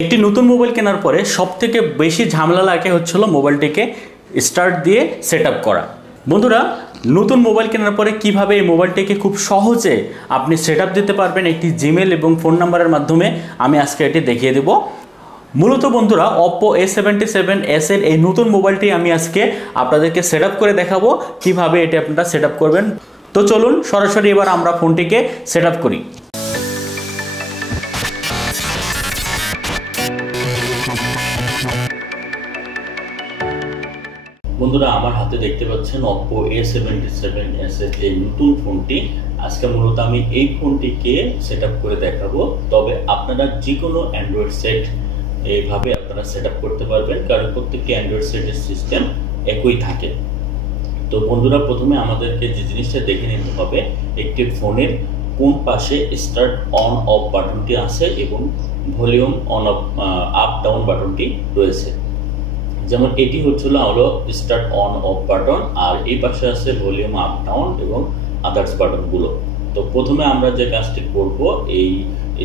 একটি নতুন মোবাইল কেনার পরে সবথেকে বেশি ঝামেলা লাগে হচ্ছিল মোবাইলটিকে স্টার্ট দিয়ে সেটআপ করা। বন্ধুরা, নতুন মোবাইল কেনার পরে কিভাবে এই মোবাইলটিকে খুব সহজে আপনি সেটআপ দিতে পারবেন একটি জিমেল এবং ফোন নাম্বারের মাধ্যমে আমি আজকে এটি দেখিয়ে দেব। মূলত বন্ধুরা, Oppo A77S এর এই নতুন মোবাইলটি আমি আজকে আপনাদেরকে সেটআপ করে দেখাবো কিভাবে এটি আপনারা সেটআপ করবেন। তো চলুন সরাসরি এবার আমরা ফোনটিকে সেটআপ করি। বন্ধুরা, আমার হাতে দেখতে পাচ্ছেন Oppo A77S এর এই নতুন ফোনটি। আজকে মূলত আমি এই ফোনটিকে সেটআপ করে দেখাবো। তবে আপনারা যে কোনো অ্যান্ড্রয়েড সেট এইভাবে আপনারা সেটআপ করতে পারবেন, কারণ প্রত্যেকটি অ্যান্ড্রয়েড সেটের সিস্টেম একই থাকে। তো বন্ধুরা, প্রথমে আমাদেরকে যে জিনিসটা দেখে নিতে হবে, একটি ফোনের কোন পাশে স্টার্ট অন অফ বাটনটি আছে এবং volume on of up down বাটনটি রয়েছে। যেমন এটি হচ্ছিল হলো স্টার্ট অন অফ বাটন, আর এই পাশে আছে ভলিউম আপ ডাউন এবং আদার্স বাটনগুলো। তো প্রথমে আমরা যে কাজটি করব, এই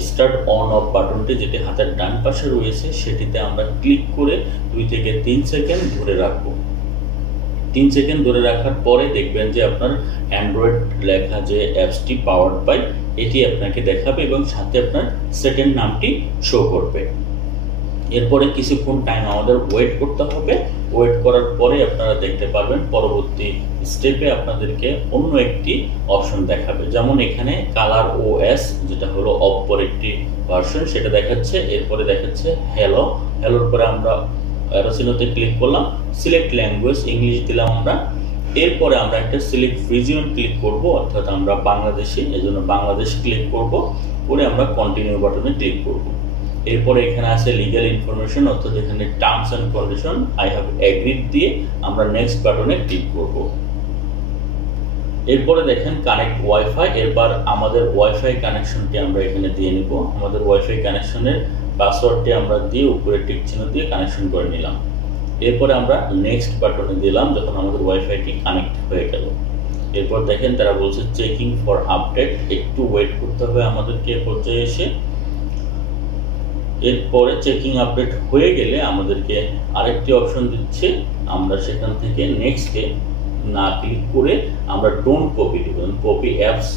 স্টার্ট অন অফ বাটনটি যেটি হাতের ডান পাশে রয়েছে সেটিতে আমরা ক্লিক করে 2 থেকে 3 সেকেন্ড ধরে রাখবো। 3 সেকেন্ড ধরে রাখার পরে দেখবেন যে আপনার অ্যান্ড্রয়েড লেখা যে অ্যাপসটি পাওয়ার্ড বাই এটি আপনাকে দেখাবে এবং সাথে আপনার সেকেন্ড নামটি শো করবে। এরপরে কিছুক্ষণ টাইম আমাদের ওয়েট করতে হবে। ওয়েট করার পরে আপনারা দেখতে পারবেন পরবর্তী স্টেপে আপনাদেরকে অন্য একটি অপশন দেখাবে। যেমন এখানে কালার ওএস, যেটা হলো অপ্পোর একটি ভার্সন, সেটা দেখাচ্ছে। এরপরে দেখাচ্ছে হ্যালো। হ্যালোর পরে আমরা অ্যারো চিহ্নতে ক্লিক করলাম, সিলেক্ট ল্যাঙ্গুয়েজ ইংলিশ দিলাম আমরা। এরপরে আমরা একটা সিলেক্ট রিজিয়ন ক্লিক করব, অর্থাৎ আমরা বাংলাদেশি, এজন্য বাংলাদেশ ক্লিক করব। পরে আমরা কন্টিনিউ বাটনে ক্লিক করব। এরপরে এখানে আছে লিগ্যাল ইনফরমেশন, অর্থাৎ এখানে terms and condition I have agreed দিয়ে আমরা নেক্সট বাটনে ক্লিক করব। এরপরে দেখেন কানেক্ট ওয়াইফাই। এরপর আমাদের ওয়াইফাই কানেকশনটি আমরা এখানে দিয়ে নিব। আমাদের ওয়াইফাই কানেকশনের পাসওয়ার্ডটি আমরা দিয়ে উপরে টিক চিহ্ন দিয়ে কানেকশন করে নিলাম। এরপরে আমরা নেক্সট বাটনে দিলাম যখন আমাদের ওয়াইফাইটি কানেক্ট হয়ে গেল। এরপর দেখেন তারা বলছে চেকিং ফর আপডেট, একটু ওয়েট করতে হবে আমাদেরকে পর্যায়ে এসে। এরপরে চেকিং আপডেট হয়ে গেলে আমাদেরকে আরেকটি অপশন দিচ্ছে, আমরা সেখান থেকে নেক্সটে না ক্লিক করে আমরা ডোন্ট কপি দেব। কপি অ্যাপস,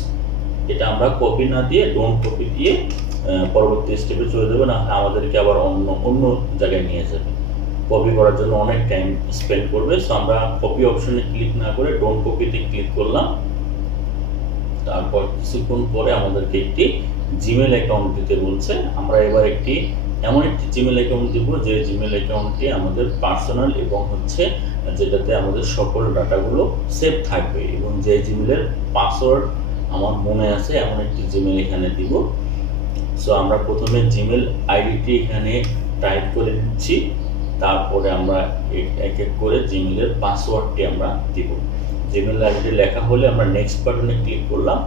এটা আমরা কপি না দিয়ে ডোন্ট কপি দিয়ে পরবর্তী স্টেপে চলে যাবে, না আমাদেরকে আবার অন্য জায়গায় নিয়ে যাবে। কপি করার জন্য অনেক টাইম স্পেন্ড করবে। সো আমরা কপি অপশনে ক্লিক না করে ডোন্ট কপিতে ক্লিক করলাম। তারপর কিছুক্ষণ পরে আমাদেরকে একটি জিমেল অ্যাকাউন্ট দিতে বলছে। আমরা এবার এমন একটি জিমেল অ্যাকাউন্ট দিব যে জিমেল অ্যাকাউন্টটি আমাদের পার্সোনাল এবং হচ্ছে যেটাতে আমাদের সকল ডাটাগুলো সেভ থাকবে, এবং যে জিমেলের পাসওয়ার্ড আমার মনে আছে এমন একটি জিমেল এখানে দিব। সো আমরা প্রথমে জিমেল আইডিটি এখানে টাইপ করে দিচ্ছি, তারপরে আমরা এক এক করে জিমেলের পাসওয়ার্ডটি আমরা দিব। জিমেল আইডি লেখা হলে আমরা নেক্সট বাটনে ক্লিক করলাম।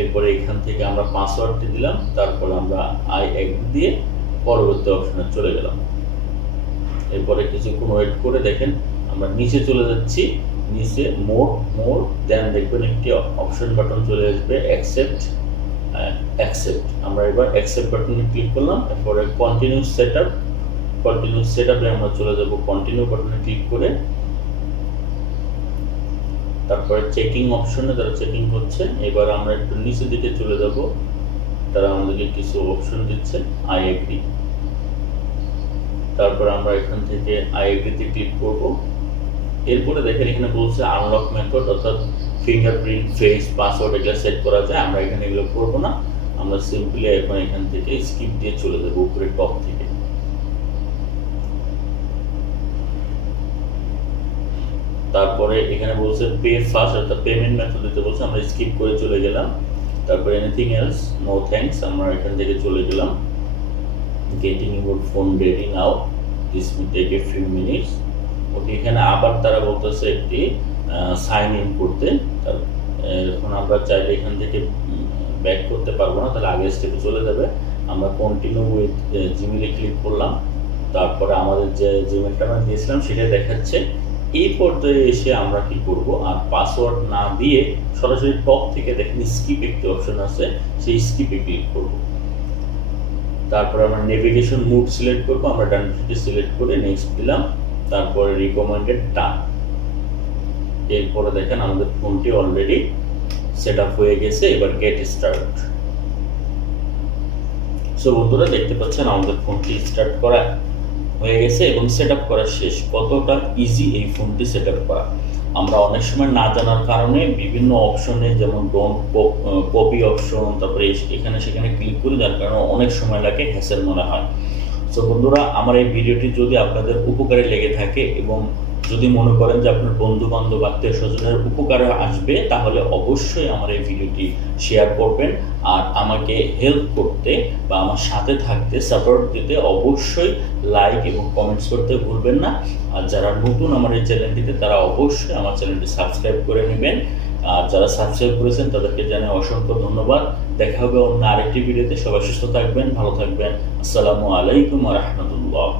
এরপরে এখান থেকে আমরা পাসওয়ার্ডটি দিলাম, তারপরে আমরা আই এগ্রি দিয়ে পরবর্তী অপশনে চলে গেলাম। এরপরে কিছুক্ষণ ওয়েট করে দেখেন আমরা নিচে চলে যাচ্ছি। নিচে মোর দেন দেখবেন একটি অপশন বাটন চলে আসবে, অ্যাকসেপ্ট। আমরা এবার অ্যাকসেপ্ট বাটনে ক্লিক করলাম। এরপরে কন্টিনিউ সেটআপে আমরা চলে যাব। কন্টিনিউ বাটনে ক্লিক করে তারপরে চেকিং অপশনে তারা চেকিং করছে। এবার আমরা একটু নিচের দিকে চলে যাব, তারা আমাদেরকে কিছু অপশন দিচ্ছে, আই এগ্রি। তারপর আমরা এখান থেকে আই এগ্রিতে ক্লিক করব। এরপরে দেখেন এখানে বলছে আনলক মেথড, অর্থাৎ ফিঙ্গারপ্রিন্ট, ফেস, পাসওয়ার্ড এগুলো সেট করা যায়। আমরা এখানে এগুলো করবো না, আমরা সিম্পলি এখন এখান থেকে স্কিপ দিয়ে চলে যাব উপরে টপ থেকে। তারপরে এখানে বলছে পে ফার্স্ট, অর্থাৎ পেমেন্ট মেথড দিতে বলছে, আমরা স্কিপ করে চলে গেলাম। তারপরে এনিথিং এলস, নো থ্যাঙ্কস, আমরা এখান থেকে চলে গেলাম। Getting your phone ready now, this will take a few minutes. Okay, এখানে আবার তারা বলতেছে একটি সাইন ইন করতে। এখন আমরা চাইলে এখান থেকে ব্যাক করতে পারবো না, তাহলে আগের স্টেপে চলে যাবে। আমরা কন্টিনিউ উইথ জিমেলে ক্লিক করলাম। তারপরে আমাদের যে জিমেলটা আমরা দিয়েছিলাম সেটা দেখাচ্ছে। এই পর্যায়ে এসে আমরা কি করব, আর পাসওয়ার্ড না দিয়ে সরাসরি টপ থেকে দেখেন স্কিপ একটি অপশন আছে, সেই স্কিপে ক্লিক করব। তারপরে আমরা নেভিগেশন মোড সিলেক্ট করবো, আমরা ডান দিকে সিলেক্ট করে নেক্সট দিলাম, তারপরে রিকমেন্ডেড ডান। এরপরে দেখেন আমাদের ফোনটি অলরেডি সেট আপ হয়ে গেছে। এবার গেট স্টার্ট। সো বন্ধুরা দেখতে পাচ্ছেন আমাদের ফোনটি স্টার্ট করা হয়ে গেছে এবং সেট আপ করা শেষ। কতটা ইজি এই ফোনটি সেট আপ করা। আমরা অনেক সময় না জানার কারণে বিভিন্ন অপশনে, যেমন ডোন্ট কপি অপশন, তারপরে এখানে সেখানে ক্লিক করি, যার কারণে অনেক সময় লাগে, হ্যাসেল মনে হয়। সো বন্ধুরা, আমার এই ভিডিওটি যদি আপনাদের উপকারে লেগে থাকে এবং যদি মনে করেন যে আপনার বন্ধু বান্ধব আত্মীয় স্বজনের উপকারে আসবে, তাহলে অবশ্যই আমার এই ভিডিওটি শেয়ার করবেন। আর আমাকে হেল্প করতে বা আমার সাথে থাকতে, সাপোর্ট দিতে অবশ্যই লাইক এবং কমেন্টস করতে ভুলবেন না। আর যারা নতুন আমার এই চ্যানেলটিতে, তারা অবশ্যই আমার চ্যানেলটি সাবস্ক্রাইব করে নেবেন। আর যারা সাবস্ক্রাইব করেছেন তাদেরকে জানাই অসংখ্য ধন্যবাদ। দেখা হবে অন্য আরেকটি ভিডিওতে। সবাই সুস্থ থাকবেন, ভালো থাকবেন। আসসালামু আলাইকুম ওয়া রাহমাতুল্লাহ।